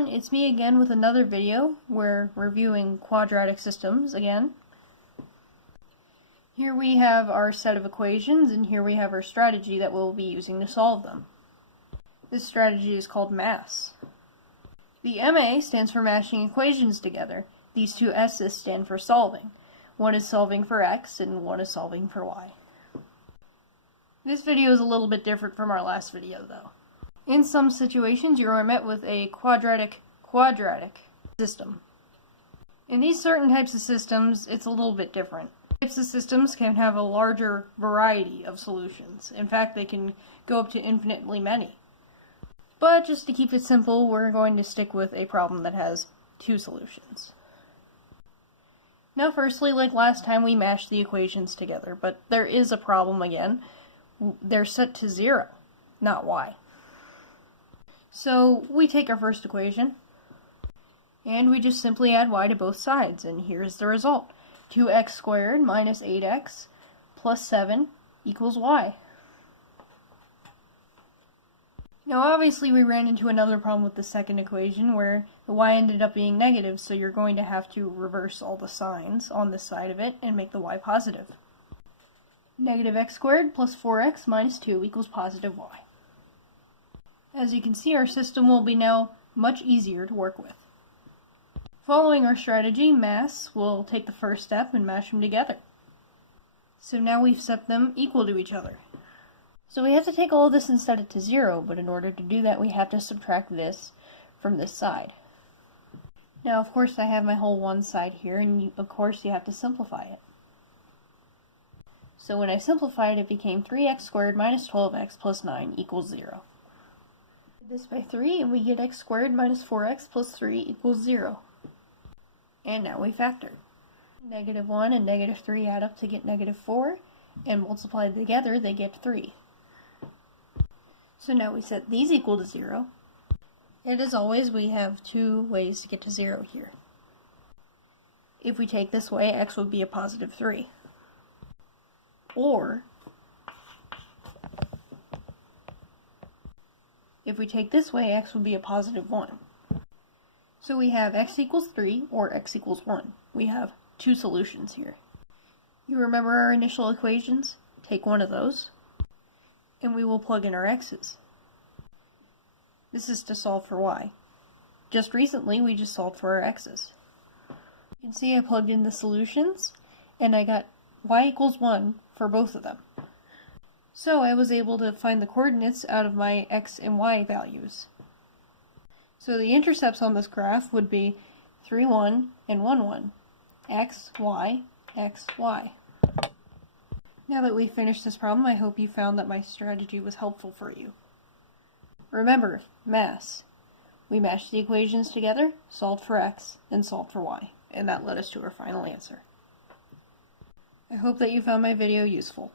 everyone, it's me again with another video. We're reviewing quadratic systems again. Here we have our set of equations, and here we have our strategy that we'll be using to solve them. This strategy is called MAS. The MA stands for mashing equations together. These two S's stand for solving. One is solving for X and one is solving for Y. This video is a little bit different from our last video though. In some situations, you are met with a quadratic system. In these certain types of systems, it's a little bit different. Types of systems can have a larger variety of solutions. In fact, they can go up to infinitely many. But just to keep it simple, we're going to stick with a problem that has two solutions. Now firstly, like last time, we mashed the equations together, but there is a problem again. They're set to 0, not y. So we take our first equation, and we just simply add y to both sides, and here's the result. 2x squared minus 8x plus 7 equals y. Now obviously we ran into another problem with the second equation where the y ended up being negative, so you're going to have to reverse all the signs on this side of it and make the y positive. Negative x squared plus 4x minus 2 equals positive y. As you can see, our system will be now much easier to work with. Following our strategy, MAS will take the first step and mash them together. So now we've set them equal to each other. So we have to take all of this and set it to 0, but in order to do that we have to subtract this from this side. Now of course I have my whole one side here, and of course you have to simplify it. So when I simplified it, it became 3x squared minus 12x plus 9 equals 0. This by 3 and we get x squared minus 4x plus 3 equals 0. And now we factor. Negative 1 and negative 3 add up to get negative 4, and multiplied together they get 3. So now we set these equal to 0. And as always, we have two ways to get to 0 here. If we take this way, x would be a positive 3. Or if we take this way, x would be a positive 1. So we have x equals 3 or x equals 1. We have two solutions here. You remember our initial equations? Take one of those, and we will plug in our x's. This is to solve for y. Just recently, we just solved for our x's. You can see I plugged in the solutions, and I got y equals 1 for both of them. So I was able to find the coordinates out of my x and y values. So the intercepts on this graph would be 3, 1, and 1, 1. X, y, x, y. Now that we've finished this problem, I hope you found that my strategy was helpful for you. Remember, MAS. We mashed the equations together, solved for x, and solved for y. And that led us to our final answer. I hope that you found my video useful.